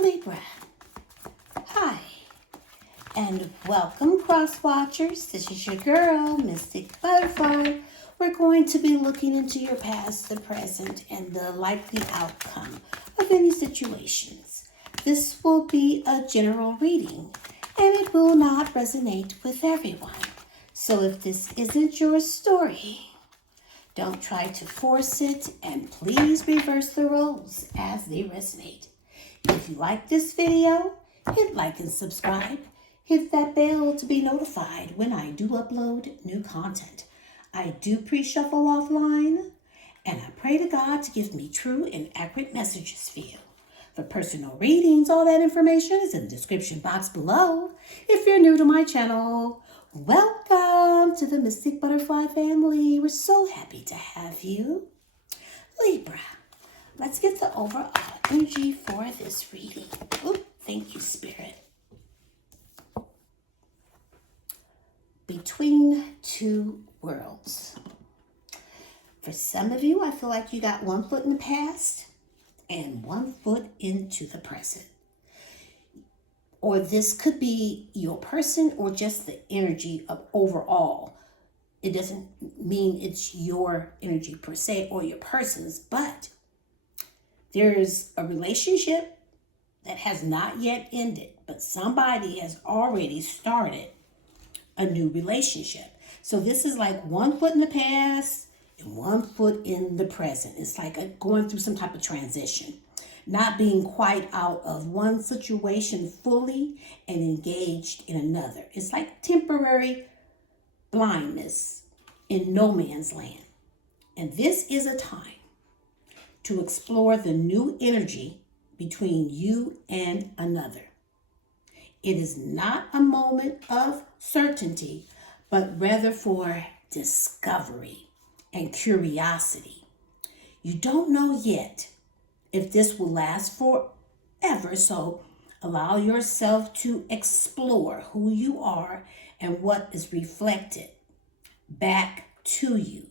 Libra. Hi, and welcome, cross watchers. This is your girl, Mystic Butterfly. We're going to be looking into your past, the present, and the likely outcome of any situations. This will be a general reading, and it will not resonate with everyone. So if this isn't your story, don't try to force it, and please reverse the roles as they resonate. If you like this video, hit like and subscribe. Hit that bell to be notified when I do upload new content. I do pre-shuffle offline, and I pray to God to give me true and accurate messages for you. For personal readings, all that information is in the description box below. If you're new to my channel, welcome to the Mystic Butterfly family. We're so happy to have you. Libra, let's get the overall energy for this reading. Oh, thank you, Spirit. Between two worlds. For some of you, I feel like you got 1 foot in the past and 1 foot into the present. Or this could be your person or just the energy of overall. It doesn't mean it's your energy per se or your person's, but there's a relationship that has not yet ended, but somebody has already started a new relationship. So this is like 1 foot in the past and 1 foot in the present. It's like going through some type of transition, not being quite out of one situation fully and engaged in another. It's like temporary blindness in no man's land. And this is a time to explore the new energy between you and another. It is not a moment of certainty, but rather for discovery and curiosity. You don't know yet if this will last forever, so allow yourself to explore who you are and what is reflected back to you.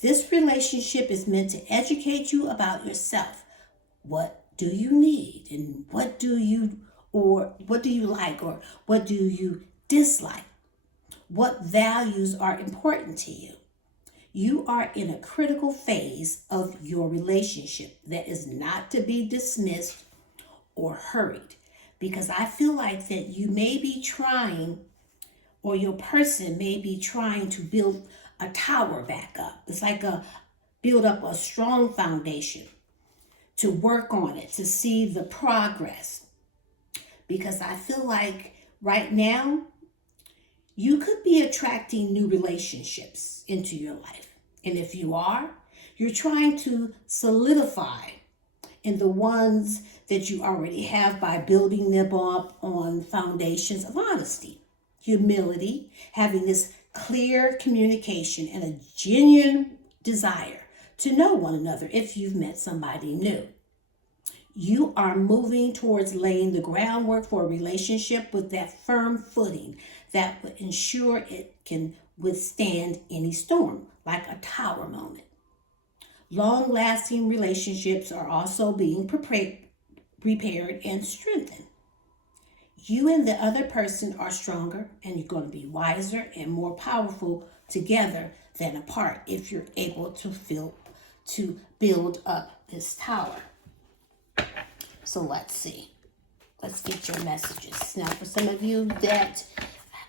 This relationship is meant to educate you about yourself. What do you need, and what do you like, or what do you dislike? What values are important to you? You are in a critical phase of your relationship that is not to be dismissed or hurried, because I feel like that you may be trying, or your person may be trying to build a tower back up. It's like build up a strong foundation, to work on it, to see the progress. Because I feel like right now, you could be attracting new relationships into your life. And if you are, you're trying to solidify in the ones that you already have by building them up on foundations of honesty, humility, having this clear communication and a genuine desire to know one another if you've met somebody new. You are moving towards laying the groundwork for a relationship with that firm footing that will ensure it can withstand any storm, like a tower moment. Long-lasting relationships are also being repaired and strengthened. You and the other person are stronger, and you're going to be wiser and more powerful together than apart if you're able to build up this tower. So let's see. Let's get your messages. Now, for some of you that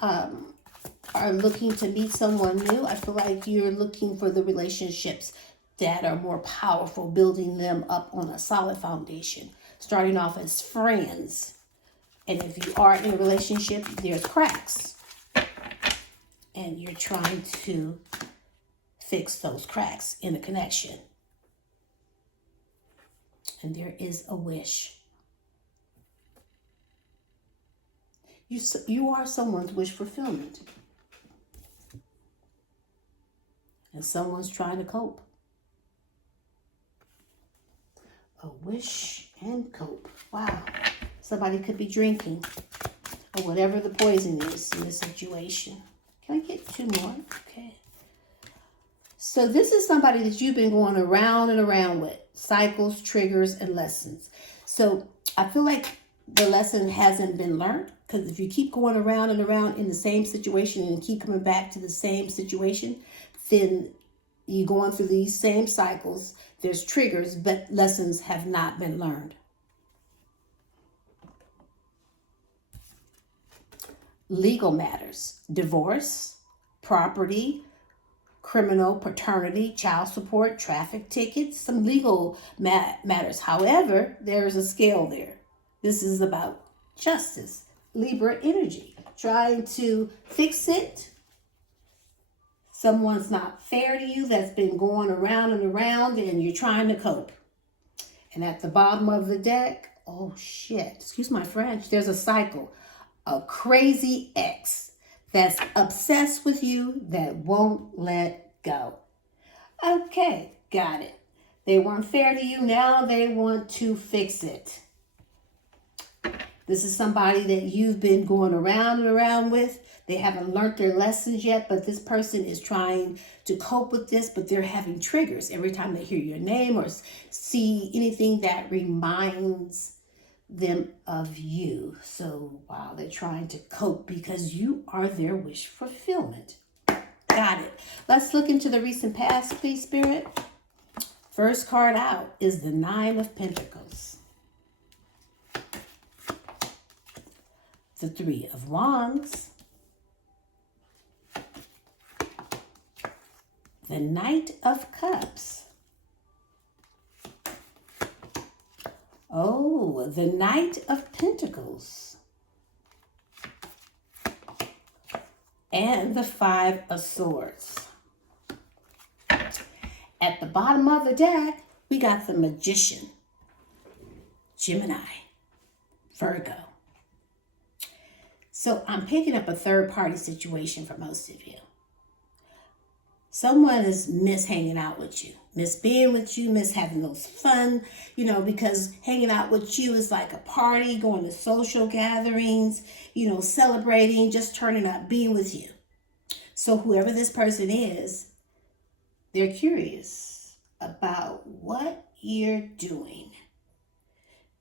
are looking to meet someone new, I feel like you're looking for the relationships that are more powerful, building them up on a solid foundation, starting off as friends. And if you are in a relationship, there's cracks. And you're trying to fix those cracks in the connection. And there is a wish. You are someone's wish fulfillment. And someone's trying to cope. A wish and cope. Wow. Somebody could be drinking, or whatever the poison is in this situation. Can I get 2 more? Okay. So this is somebody that you've been going around and around with. Cycles, triggers, and lessons. So I feel like the lesson hasn't been learned. Because if you keep going around and around in the same situation and keep coming back to the same situation, then you're going through these same cycles. There's triggers, but lessons have not been learned. Legal matters, divorce, property, criminal, paternity, child support, traffic tickets, some legal matters. However, there is a scale there. This is about justice, Libra energy, trying to fix it. Someone's not fair to you that's been going around and around and you're trying to cope. And at the bottom of the deck, oh shit, excuse my French, there's a cycle. A crazy ex that's obsessed with you that won't let go. Okay, got it. They weren't fair to you. Now they want to fix it. This is somebody that you've been going around and around with. They haven't learned their lessons yet, but this person is trying to cope with this, but they're having triggers every time they hear your name or see anything that reminds them of you. So wow, they're trying to cope because you are their wish fulfillment. Got it. Let's look into the recent past, please, Spirit. First card out is the Nine of Pentacles. The Three of Wands. The Knight of Cups. Oh, the Knight of Pentacles. And the Five of Swords. At the bottom of the deck, we got the Magician, Gemini, Virgo. So I'm picking up a third-party situation for most of you. Someone is miss hanging out with you, miss being with you, miss having those fun, because hanging out with you is like a party, going to social gatherings, celebrating, just turning up, being with you. So whoever this person is, they're curious about what you're doing.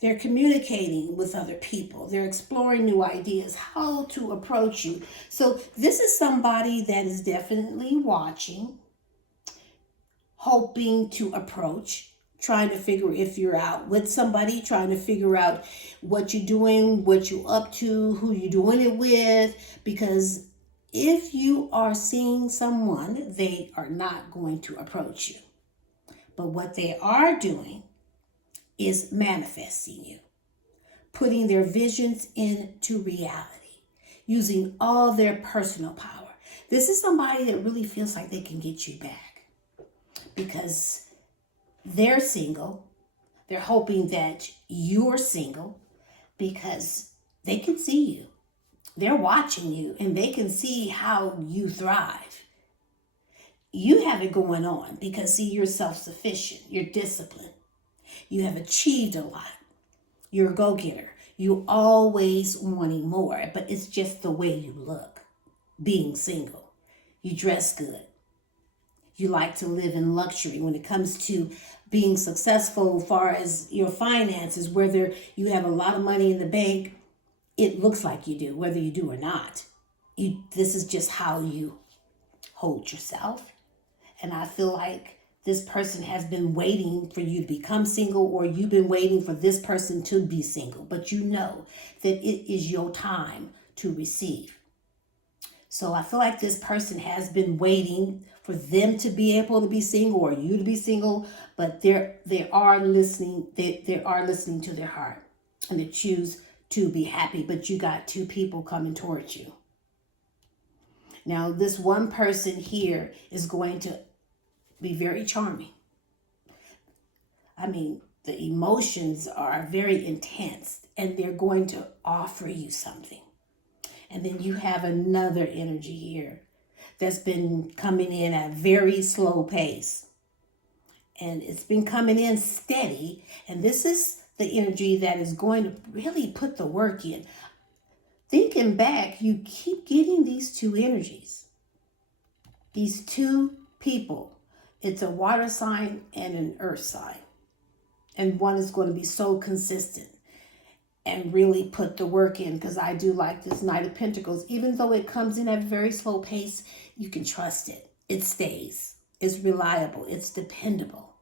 They're communicating with other people. They're exploring new ideas, how to approach you. So this is somebody that is definitely watching, hoping to approach, trying to figure if you're out with somebody, trying to figure out what you're doing, what you're up to, who you're doing it with. Because if you are seeing someone, they are not going to approach you. But what they are doing is manifesting you, putting their visions into reality, using all their personal power. This is somebody that really feels like they can get you back because they're single. They're hoping that you're single because they can see you. They're watching you and they can see how you thrive. You have it going on because, see, you're self-sufficient, you're disciplined. You have achieved a lot. You're a go-getter. You're always wanting more, but it's just the way you look. Being single. You dress good. You like to live in luxury when it comes to being successful as far as your finances, whether you have a lot of money in the bank, it looks like you do, whether you do or not. This is just how you hold yourself. And I feel like this person has been waiting for you to become single, or you've been waiting for this person to be single, but you know that it is your time to receive. So I feel like this person has been waiting for them to be able to be single or you to be single, but they are listening to their heart and they choose to be happy, but you got two people coming towards you. Now, this one person here is going to be very charming. I mean, the emotions are very intense and they're going to offer you something. And then you have another energy here that's been coming in at a very slow pace. And it's been coming in steady. And this is the energy that is going to really put the work in. Thinking back, you keep getting these two energies. These two people. It's a water sign and an earth sign. And one is going to be so consistent. and really put the work in, because I do like this Knight of Pentacles. Even though it comes in at a very slow pace, you can trust it. It stays. It's reliable. It's dependable.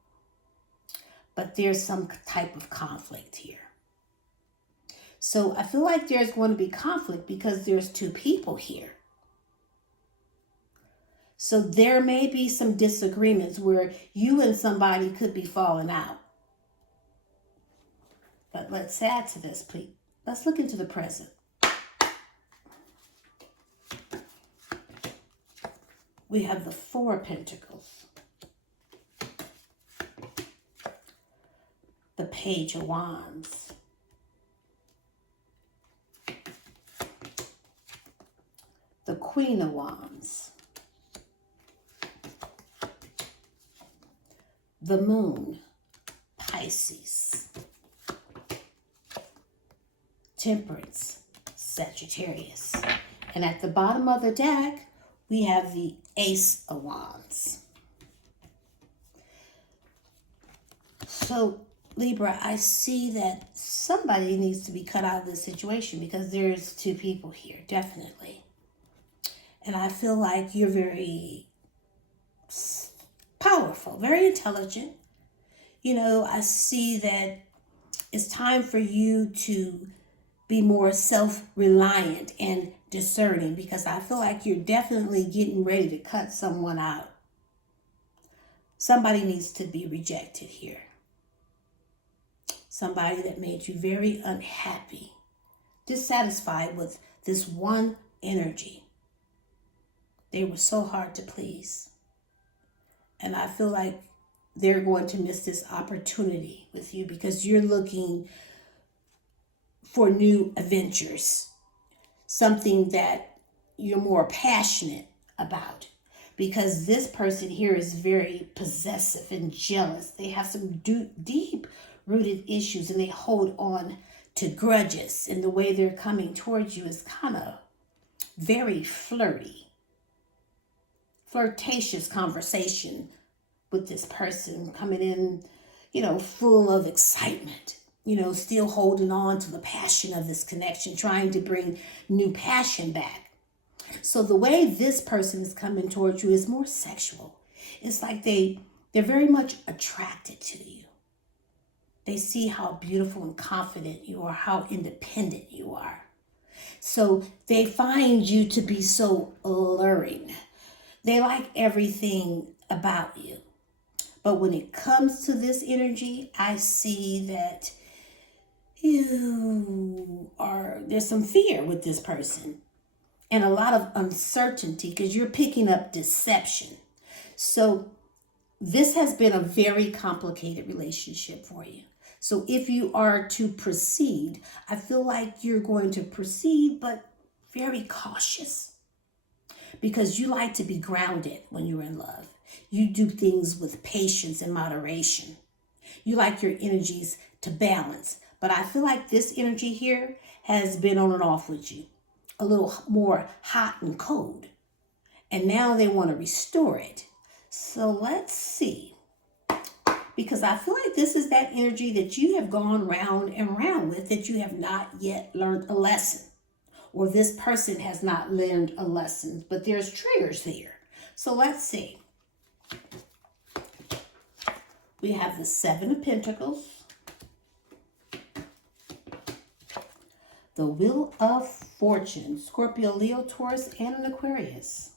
But there's some type of conflict here. So I feel like there's going to be conflict because there's two people here. So there may be some disagreements where you and somebody could be falling out. But let's add to this, please. Let's look into the present. We have the Four of Pentacles, the Page of Wands, the Queen of Wands, the Moon, Pisces, Temperance, Sagittarius. And at the bottom of the deck, we have the Ace of Wands. So, Libra, I see that somebody needs to be cut out of this situation because there's two people here, definitely. And I feel like you're very powerful, very intelligent. You know, I see that it's time for you to be more self-reliant and discerning, because I feel like you're definitely getting ready to cut someone out. Somebody needs to be rejected here. Somebody that made you very unhappy, dissatisfied with this one energy. They were so hard to please. And I feel like they're going to miss this opportunity with you because you're looking for new adventures, something that you're more passionate about, because this person here is very possessive and jealous. They have some deep-rooted issues and they hold on to grudges, and the way they're coming towards you is kind of very flirtatious conversation with this person coming in, you know, full of excitement. You know, still holding on to the passion of this connection, trying to bring new passion back. So the way this person is coming towards you is more sexual. It's like they're very much attracted to you. They see how beautiful and confident you are, how independent you are. So they find you to be so alluring. They like everything about you. But when it comes to this energy, I see that there's some fear with this person and a lot of uncertainty because you're picking up deception. So this has been a very complicated relationship for you. So if you are to proceed, I feel like you're going to proceed, but very cautious, because you like to be grounded when you're in love. You do things with patience and moderation. You like your energies to balance. But I feel like this energy here has been on and off with you, a little more hot and cold. And now they want to restore it. So let's see. Because I feel like this is that energy that you have gone round and round with, that you have not yet learned a lesson. Or this person has not learned a lesson, but there's triggers here. So let's see. We have the Seven of Pentacles, the Wheel of Fortune, Scorpio, Leo, Taurus, and an Aquarius.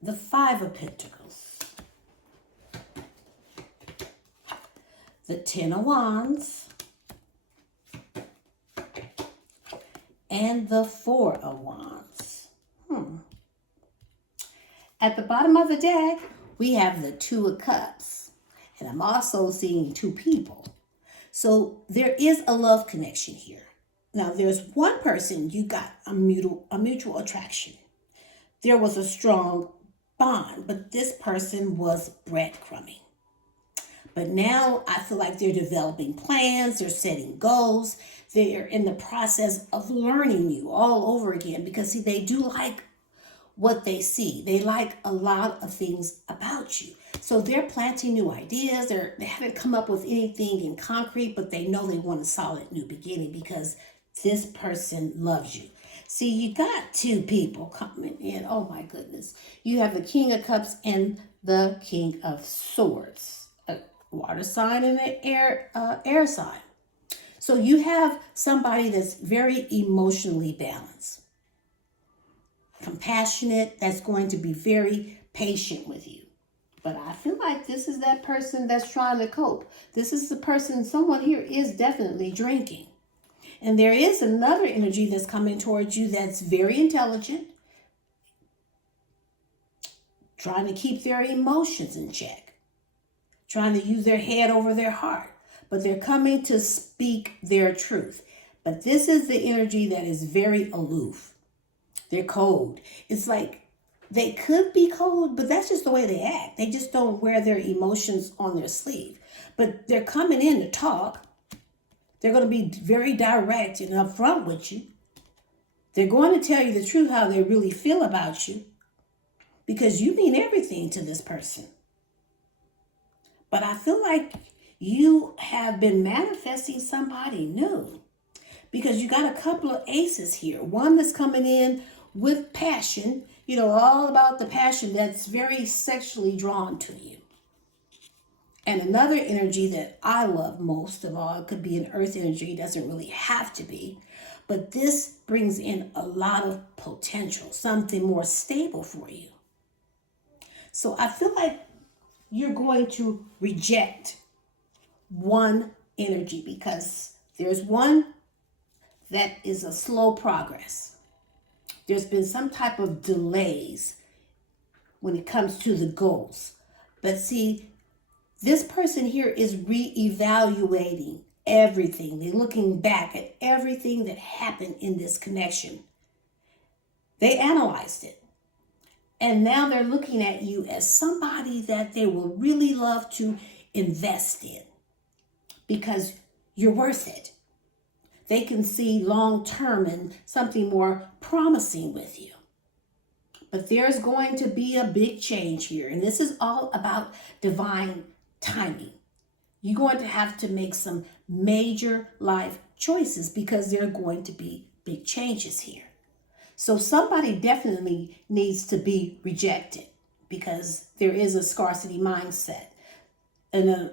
The Five of Pentacles, the Ten of Wands, and the Four of Wands. At the bottom of the deck, we have the Two of Cups, and I'm also seeing two people. So there is a love connection here. Now there's one person you got a mutual attraction. There was a strong bond, but this person was breadcrumbing. But now I feel like they're developing plans, they're setting goals, they're in the process of learning you all over again, because see, they do like what they see. They like a lot of things about you. So they're planting new ideas. They haven't come up with anything in concrete, but they know they want a solid new beginning because this person loves you. See, you got two people coming in. Oh my goodness. You have the King of Cups and the King of Swords. A water sign and an air sign. So you have somebody that's very emotionally balanced, compassionate, that's going to be very patient with you. But I feel like this is that person that's trying to cope. This is the person, someone here is definitely drinking. And there is another energy that's coming towards you that's very intelligent, trying to keep their emotions in check, trying to use their head over their heart. But they're coming to speak their truth. But this is the energy that is very aloof. They're cold. It's like they could be cold, but that's just the way they act. They just don't wear their emotions on their sleeve. But they're coming in to talk. They're going to be very direct and upfront with you. They're going to tell you the truth, how they really feel about you, because you mean everything to this person. But I feel like you have been manifesting somebody new, because you got a couple of aces here. One that's coming in with passion, all about the passion, that's very sexually drawn to you. And another energy that I love most of all, it could be an earth energy, doesn't really have to be, but this brings in a lot of potential, something more stable for you. So I feel like you're going to reject one energy, because there's one that is a slow progress. There's been some type of delays when it comes to the goals. But see, this person here is reevaluating everything. They're looking back at everything that happened in this connection. They analyzed it. And now they're looking at you as somebody that they will really love to invest in, because you're worth it. They can see long term and something more promising with you. But there's going to be a big change here. And this is all about divine timing. You're going to have to make some major life choices, because there are going to be big changes here. So somebody definitely needs to be rejected, because there is a scarcity mindset. And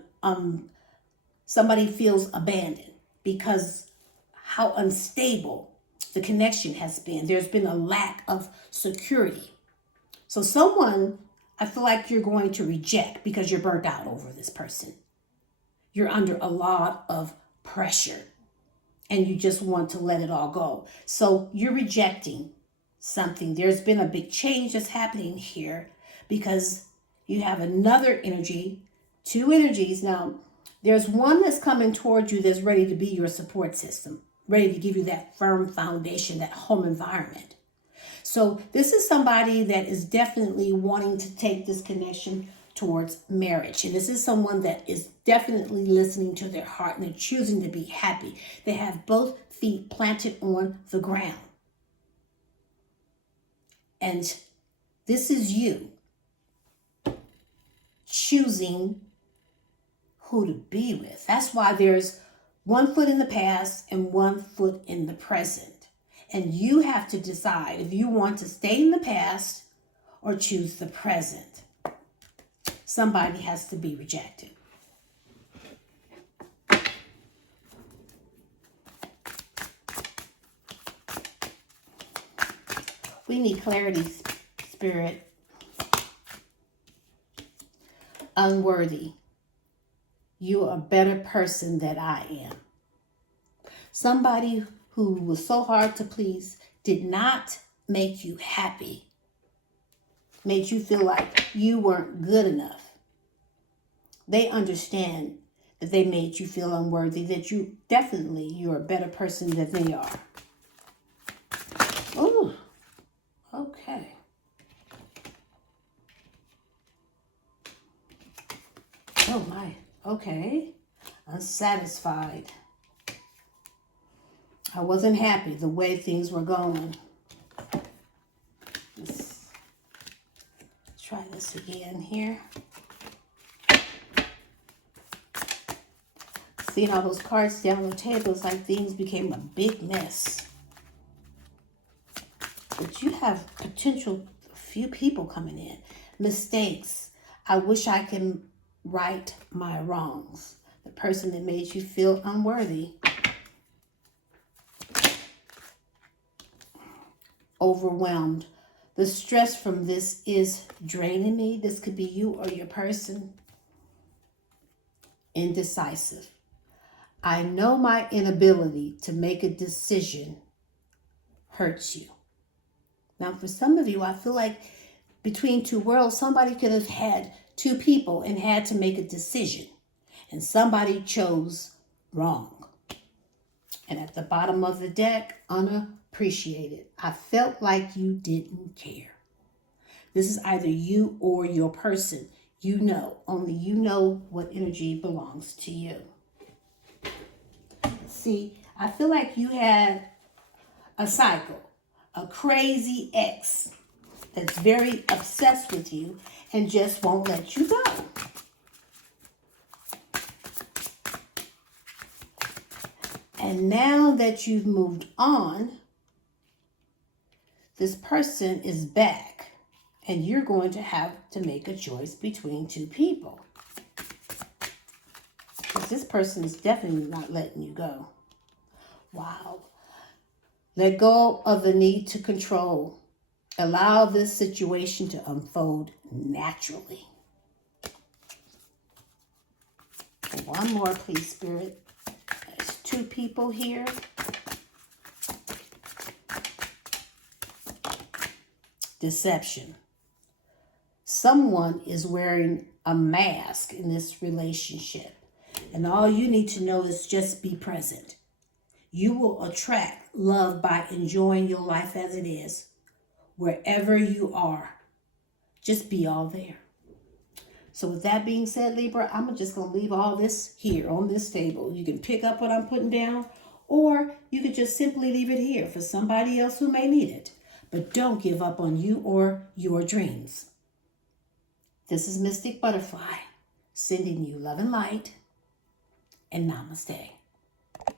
somebody feels abandoned because how unstable the connection has been. There's been a lack of security. So someone, I feel like you're going to reject because you're burnt out over this person. You're under a lot of pressure and you just want to let it all go. So you're rejecting something. There's been a big change that's happening here, because you have another energy, two energies. Now, there's one that's coming towards you that's ready to be your support system, ready to give you that firm foundation, that home environment. So this is somebody that is definitely wanting to take this connection towards marriage. And this is someone that is definitely listening to their heart and they're choosing to be happy. They have both feet planted on the ground. And this is you choosing who to be with. That's why there's 1 foot in the past and 1 foot in the present. And you have to decide if you want to stay in the past or choose the present. Somebody has to be rejected. We need clarity, Spirit. Unworthy. You are a better person than I am. Somebody who was so hard to please did not make you happy, made you feel like you weren't good enough. They understand that they made you feel unworthy, that you're a better person than they are. Oh, okay. Oh my, okay. Unsatisfied. I wasn't happy the way things were going. Try this again here. Seeing all those cards down the table, it's like things became a big mess. But you have potential, few people coming in. Mistakes. I wish I can right my wrongs. The person that made you feel unworthy. Overwhelmed. The stress from this is draining me. This could be you or your person. Indecisive. I know my inability to make a decision hurts you. Now, for some of you, I feel like between two worlds, somebody could have had two people and had to make a decision. And somebody chose wrong. And at the bottom of the deck, unappreciated. I felt like you didn't care. This is either you or your person. You know, only you know what energy belongs to you. See, I feel like you had a cycle, a crazy ex that's very obsessed with you and just won't let you go. And now that you've moved on, this person is back and you're going to have to make a choice between two people. Because this person is definitely not letting you go. Wow. Let go of the need to control. Allow this situation to unfold naturally. One more, please, Spirit. There's two people here. Deception. Someone is wearing a mask in this relationship. And all you need to know is just be present. You will attract love by enjoying your life as it is. Wherever you are, just be all there. So with that being said, Libra, I'm just going to leave all this here on this table. You can pick up what I'm putting down, or you could just simply leave it here for somebody else who may need it. But don't give up on you or your dreams. This is Mystic Butterfly, sending you love and light, and namaste.